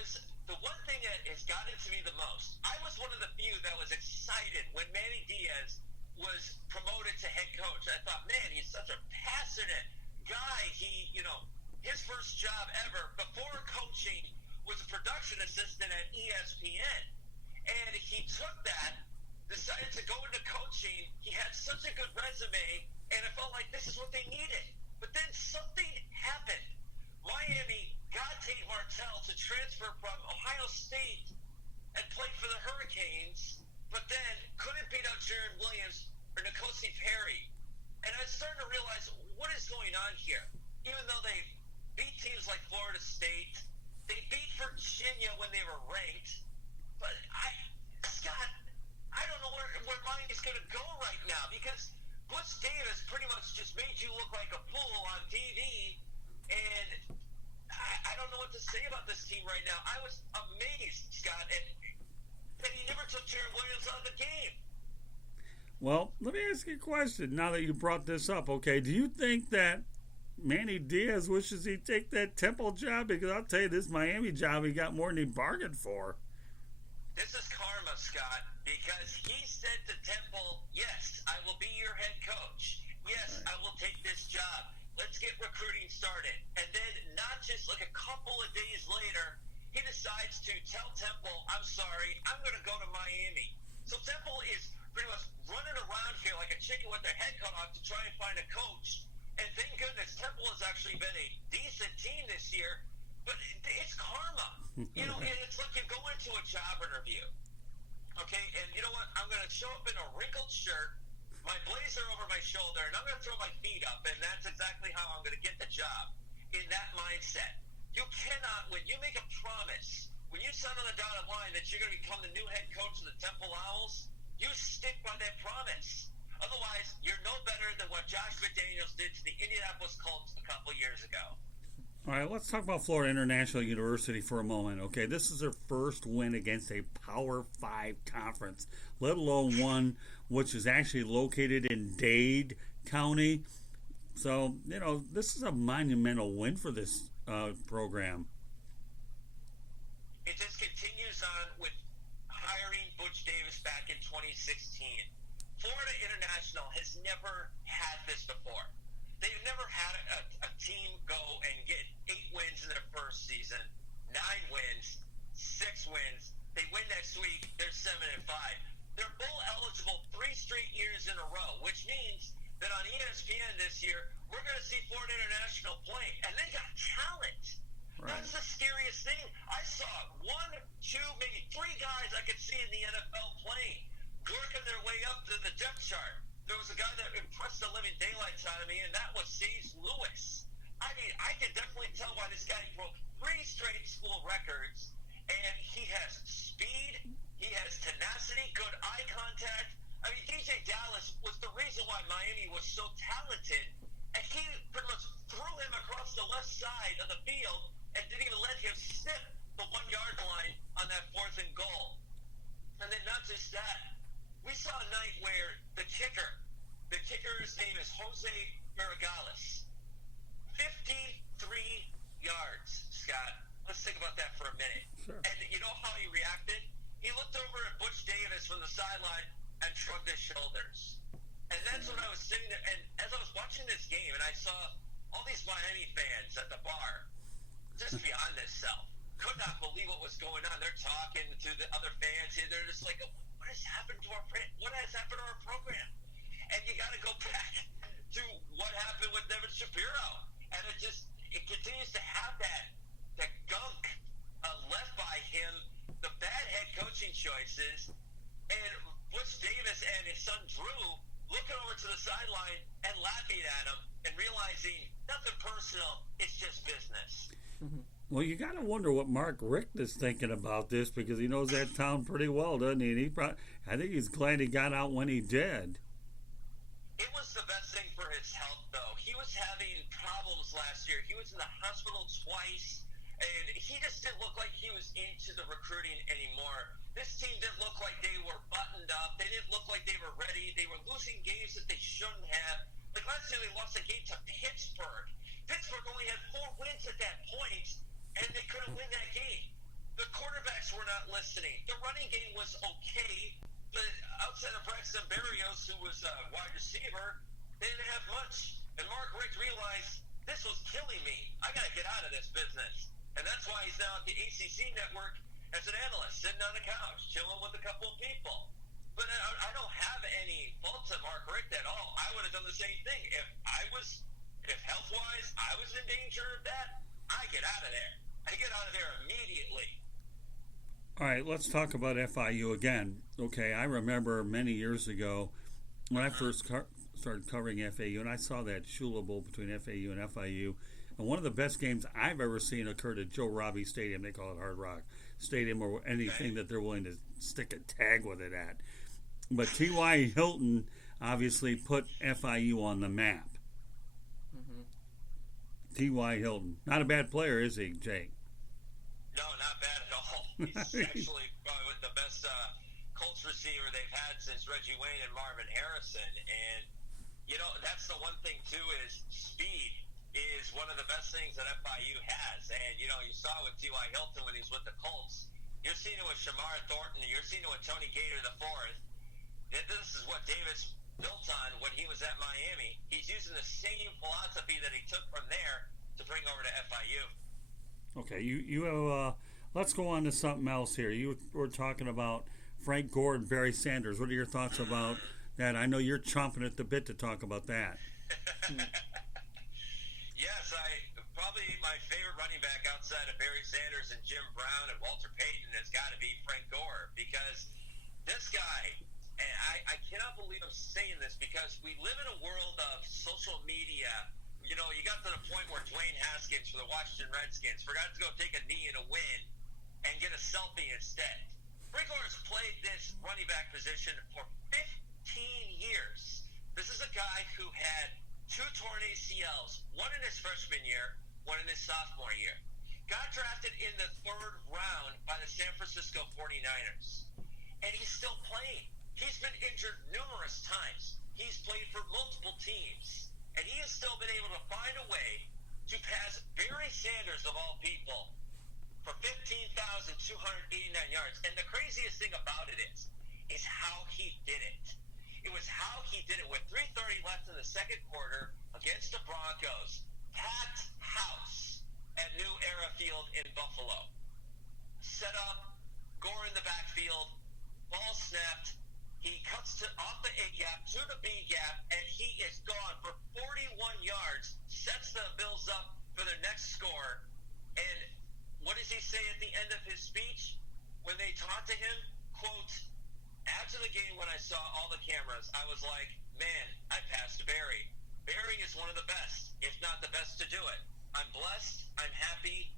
because the one thing that has gotten to me the most, I was one of the few that was excited when Manny Diaz was promoted to head coach. I thought, man, he's such a passionate guy. His first job ever before coaching was a production assistant at ESPN. And he took that, decided to go into coaching. He had such a good resume, and it felt like this is what they needed. But then something happened. Miami got Tate Martell to transfer from Ohio State and play for the Hurricanes, but then couldn't beat out Jaron Williams or N'Kosi Perry. And I was starting to realize, what is going on here? Even though they beat teams like Florida State, they beat Virginia when they were ranked, but Scott, I don't know where Miami's going to go right now, because Butch Davis pretty much just made you look like a fool on TV, and I don't know what to say about this team right now. I was amazed, Scott, that he never took Jaron Williams out of the game. Well, let me ask you a question now that you brought this up. Okay, do you think that Manny Diaz wishes he'd take that Temple job? Because I'll tell you, this Miami job, he got more than he bargained for. This is karma, Scott, because he said to Temple, yes, I will be your head coach. Yes, I will take this job. Let's get recruiting started. And then not just like a couple of days later, he decides to tell Temple, I'm sorry, I'm going to go to Miami. So Temple is pretty much running around here like a chicken with their head cut off to try and find a coach. And thank goodness Temple has actually been a decent team this year, but it's karma. And it's like you go into a job interview, okay, and you know what? I'm going to show up in a wrinkled shirt, my blazer over my shoulder, and I'm going to throw my feet up, and that's exactly how I'm going to get the job, in that mindset. You cannot, when you make a promise, when you sign on the dotted line that you're going to become the new head coach of the Temple Owls, you stick by that promise. Otherwise, you're no better than what Josh McDaniels did to the Indianapolis Colts a couple years ago. All right, let's talk about Florida International University for a moment. Okay, this is their first win against a Power 5 conference, let alone one which is actually located in Dade County. So, this is a monumental win for this program. It just continues on with hiring Butch Davis back in 2016. Florida International has never had this before. They've never had a team go and get 8 wins in their first season, 9 wins, 6 wins. They win next week, they're 7-5. They're bowl eligible 3 straight years in a row, which means that on ESPN this year, we're going to see Florida International play. And they got talent. Right. That's the scariest thing. I saw 1, 2, maybe 3 guys I could see in the NFL playing, working their way up to the depth chart. There was a guy that impressed the living daylights out of me, and that was Sage Lewis. I mean, I can definitely tell why this guy broke 3 straight school records, and he has speed, he has tenacity, good eye contact. I mean, DJ Dallas was the reason why Miami was so talented, and he pretty much threw him across the left side of the field and didn't even let him snip the 1-yard line on that 4th and goal. And then not just that, we saw a night where the kicker's name is Jose Maragales. 53 yards, Scott. Let's think about that for a minute. Sure. And you know how he reacted? He looked over at Butch Davis from the sideline and shrugged his shoulders. And that's when I was sitting there, and as I was watching this game, and I saw all these Miami fans at the bar, just beyond themselves, could not believe what was going on. They're talking to the other fans, and they're just like, what has happened to our program? And you got to go back to what happened with Devin Shapiro, and it continues to have that gunk left by him, the bad head coaching choices, and Butch Davis and his son Drew looking over to the sideline and laughing at him and realizing nothing personal, it's just business. Mm-hmm. Well, you got to wonder what Mark Richt is thinking about this, because he knows that town pretty well, doesn't he? And I think he's glad he got out when he did. It was the best thing for his health, though. He was having problems last year. He was in the hospital twice, and he just didn't look like he was into the recruiting anymore. This team didn't look like they were buttoned up. They didn't look like they were ready. They were losing games that they shouldn't have. Like last year, they lost a game to Pittsburgh. Pittsburgh only had 4 wins at that point, and they couldn't win that game. listening. The running game was okay, but outside of Braxton Berrios, who was a wide receiver, they didn't have much. And Mark Richt realized this was killing me. I got to get out of this business. And that's why he's now at the ACC network as an analyst, sitting on the couch, chilling with a couple of people. But I don't have any fault to Mark Richt at all. I would have done the same thing. If health-wise I was in danger of that, I get out of there. I get out of there immediately. All right, let's talk about FIU again. Okay, I remember many years ago when I first started covering FAU, and I saw that Shula Bowl between FAU and FIU. And one of the best games I've ever seen occurred at Joe Robbie Stadium. They call it Hard Rock Stadium, or anything that they're willing to stick a tag with it at. But T.Y. Hilton obviously put FIU on the map. T.Y. Hilton. Not a bad player, is he, Jake? No, not bad at all. He's actually probably the best Colts receiver they've had since Reggie Wayne and Marvin Harrison. And, that's the one thing, too, is speed is one of the best things that FIU has. And, you saw with T.Y. Hilton when he's with the Colts. You're seeing it with Shamar Thornton. You're seeing it with Tony Gator IV. This is what Davis built on when he was at Miami. He's using the same philosophy that he took from there to bring over to FIU. Okay, you have. Let's go on to something else here. You were talking about Frank Gore and Barry Sanders. What are your thoughts about that? I know you're chomping at the bit to talk about that. Yes, probably my favorite running back outside of Barry Sanders and Jim Brown and Walter Payton has got to be Frank Gore, because this guy, and I cannot believe I'm saying this, because we live in a world of social media. You got to the point where Dwayne Haskins for the Washington Redskins forgot to go take a knee in a win and get a selfie instead. Frank Gore has played this running back position for 15 years. This is a guy who had 2 torn ACLs, one in his freshman year, one in his sophomore year. Got drafted in the 3rd round by the San Francisco 49ers. And he's still playing. He's been injured numerous times. He's played for multiple teams. And he has still been able to find a way to pass Barry Sanders, of all people, for 15,289 yards. And the craziest thing about it is how he did it. It was how he did it with 3:30 left in the second quarter against the Broncos. Packed house at New Era Field in Buffalo. Set up, Gore in the backfield, ball snapped. He cuts off the A gap to the B gap, and he is gone for 41 yards, sets the Bills up for their next score. And what does he say at the end of his speech? When they talked to him, quote, after the game when I saw all the cameras, I was like, man, I passed Barry. Barry is one of the best, if not the best to do it. I'm blessed. I'm happy.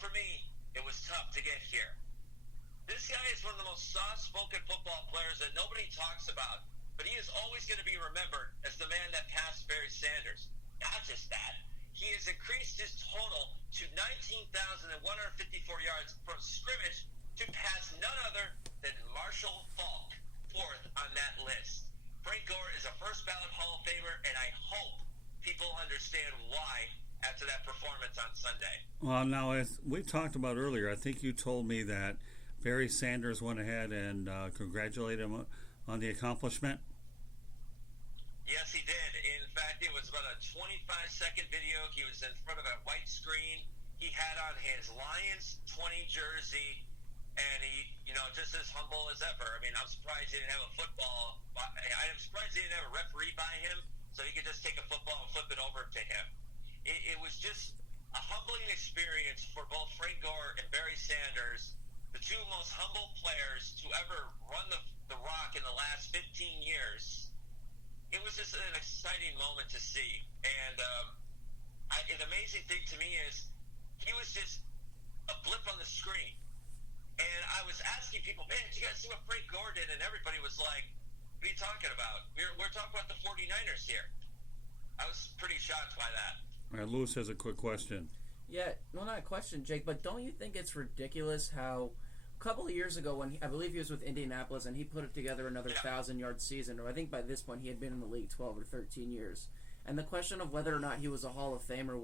For me, it was tough to get here. This guy is one of the most soft-spoken football players that nobody talks about, but he is always going to be remembered as the man that passed Barry Sanders. Not just that, he has increased his total to 19,154 yards from scrimmage to pass none other than Marshall Faulk, 4th on that list. Frank Gore is a first-ballot Hall of Famer, and I hope people understand why after that performance on Sunday. Well, now, as we talked about earlier, I think you told me that Barry Sanders went ahead and congratulated him on the accomplishment. Yes, he did. In fact, it was about a 25-second video. He was in front of a white screen. He had on his Lions 20 jersey, and he, just as humble as ever. I mean, I'm surprised he didn't have a football. I'm surprised he didn't have a referee by him, so he could just take a football and flip it over to him. It was just a humbling experience for both Frank Gore and Barry Sanders, the two most humble players to ever run the rock in the last 15 years. It was just an exciting moment to see. And an amazing thing to me is he was just a blip on the screen. And I was asking people, man, did you guys see what Frank Gore did? And everybody was like, what are you talking about? We're talking about the 49ers here. I was pretty shocked by that. All right, Lewis has a quick question. Yeah, well, not a question, Jake, but don't you think it's ridiculous how a couple of years ago when I believe he was with Indianapolis and he put together another 1,000-yard season, or I think by this point he had been in the league 12 or 13 years, and the question of whether or not he was a Hall of Famer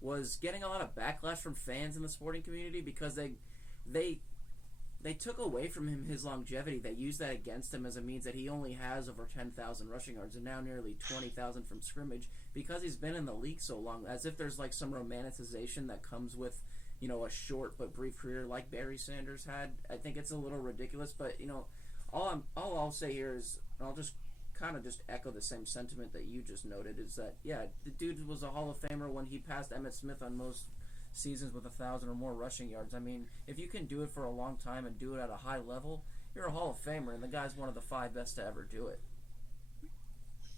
was getting a lot of backlash from fans in the sporting community because they they took away from him his longevity. They used that against him as a means that he only has over 10,000 rushing yards and now nearly 20,000 from scrimmage because he's been in the league so long. As if there's like some romanticization that comes with, you know, a short but brief career like Barry Sanders had. I think it's a little ridiculous, but, you know, all I'll say here is, and I'll just kind of just echo the same sentiment that you just noted, is that, yeah, the dude was a Hall of Famer when he passed Emmitt Smith on most seasons with 1,000 or more rushing yards. I mean, if you can do it for a long time and do it at a high level, you're a Hall of Famer, and the guy's one of the 5 best to ever do it.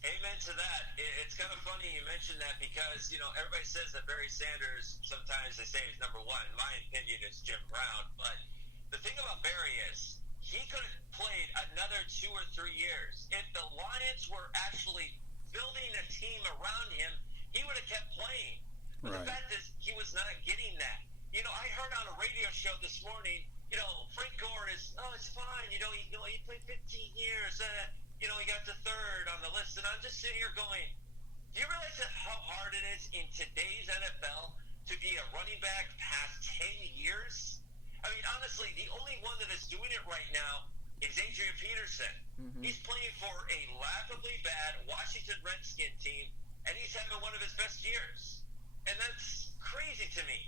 Amen to that. It's kind of funny you mentioned that because, you know, everybody says that Barry Sanders, sometimes they say he's number one. In my opinion, it's Jim Brown. But the thing about Barry is he could have played another 2 or 3 years. If the Lions were actually building a team around him, he would have kept playing. But the fact is, he was not getting that. You know, I heard on a radio show this morning, you know, Frank Gore is, it's fine. You know, he played 15 years. You know, he got to 3rd on the list. And I'm just sitting here going, do you realize how hard it is in today's NFL to be a running back past 10 years? I mean, honestly, the only one that is doing it right now is Adrian Peterson. Mm-hmm. He's playing for a laughably bad Washington Redskin team, and he's having one of his best years. And that's crazy to me.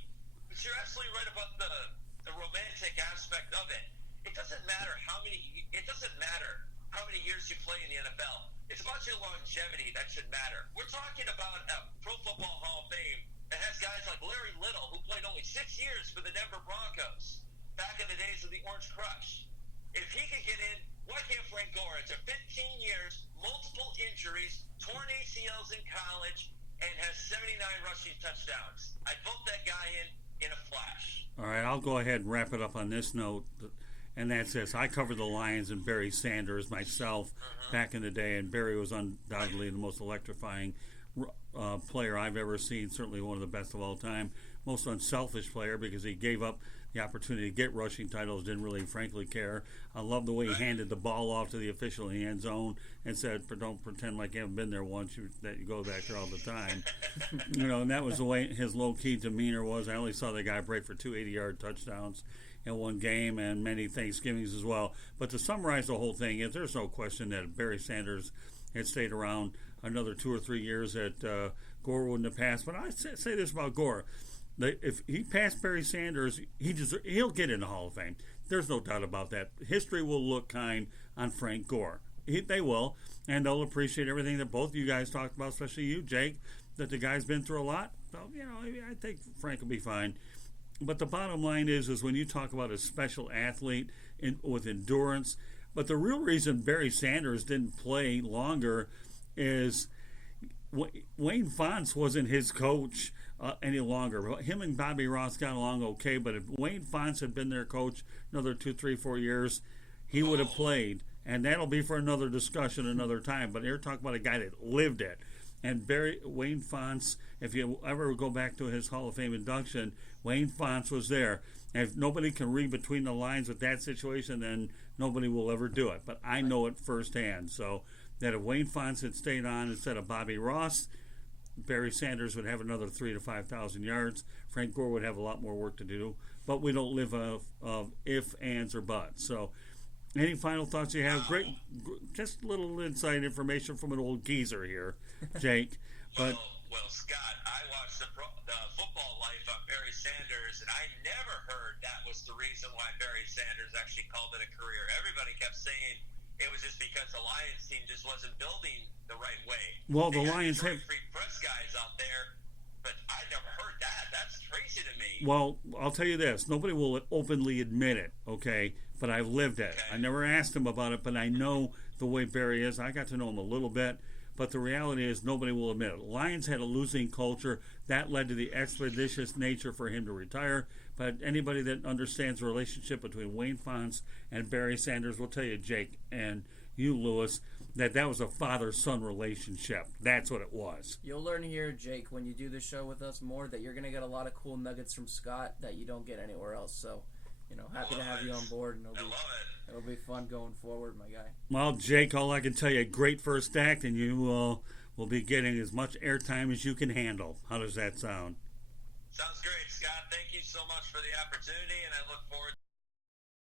But you're absolutely right about the romantic aspect of it. It doesn't matter how many years you play in the NFL. It's about your longevity that should matter. We're talking about a Pro Football Hall of Fame that has guys like Larry Little, who played only 6 years for the Denver Broncos back in the days of the Orange Crush. If he could get in, why can't Frank Gore? It's 15 years, multiple injuries, torn ACLs in college, and has 79 rushing touchdowns. I'd vote that guy in a flash. All right, I'll go ahead and wrap it up on this note, and that's this. I covered the Lions and Barry Sanders myself back in the day, and Barry was undoubtedly the most electrifying player I've ever seen, certainly one of the best of all time. Most unselfish player because he gave up the opportunity to get rushing titles, didn't really frankly care. I love the way he handed the ball off to the official in the end zone and said, don't pretend like you haven't been there once, that you go back there all the time. You know, and that was the way his low-key demeanor was. I only saw the guy break for 2 80-yard touchdowns in one game and many Thanksgivings as well. But to summarize the whole thing, there's no question that if Barry Sanders had stayed around another 2 or 3 years, that Gore wouldn't have passed. But I say this about Gore. If he passed Barry Sanders, he'll get in the Hall of Fame. There's no doubt about that. History will look kind on Frank Gore. They will, and they'll appreciate everything that both of you guys talked about, especially you, Jake, that the guy's been through a lot. So, you know, I think Frank will be fine. But the bottom line is when you talk about a special athlete with endurance, but the real reason Barry Sanders didn't play longer is Wayne Fontes wasn't his coach any longer. Him and Bobby Ross got along okay, but if Wayne Fontes had been their coach another 2, 3, 4 years, he would have played. And that'll be for another discussion another time. But you're talking about a guy that lived it. And Wayne Fontes, if you ever go back to his Hall of Fame induction, Wayne Fontes was there. And if nobody can read between the lines with that situation, then nobody will ever do it. But I know it firsthand. So that if Wayne Fontes had stayed on instead of Bobby Ross, Barry Sanders would have another 3,000 to 5,000 yards. Frank Gore would have a lot more work to do. But we don't live of if, ands, or buts. So any final thoughts you have? Great, just a little inside information from an old geezer here, Jake. But well, Scott, I watched the Football Life on Barry Sanders, and I never heard that was the reason why Barry Sanders actually called it a career. Everybody kept saying it was just because the Lions team just wasn't building the right way. Well, the Lions have free press guys out there, but I never heard that. That's crazy to me. Well, I'll tell you this: nobody will openly admit it, okay? But I've lived it. Okay. I never asked him about it, but I know the way Barry is. I got to know him a little bit, but the reality is nobody will admit it. Lions had a losing culture. That led to the expeditious nature for him to retire. But anybody that understands the relationship between Wayne Fontes and Barry Sanders will tell you, Jake, and you, Lewis, that was a father-son relationship. That's what it was. You'll learn here, Jake, when you do the show with us more, that you're going to get a lot of cool nuggets from Scott that you don't get anywhere else. So, you know, happy to have you on board. And it'll be fun going forward, my guy. Well, Jake, all I can tell you, great first act, and you will be getting as much airtime as you can handle. How does that sound? Sounds great, Scott. Thank you so much for the opportunity, and I look forward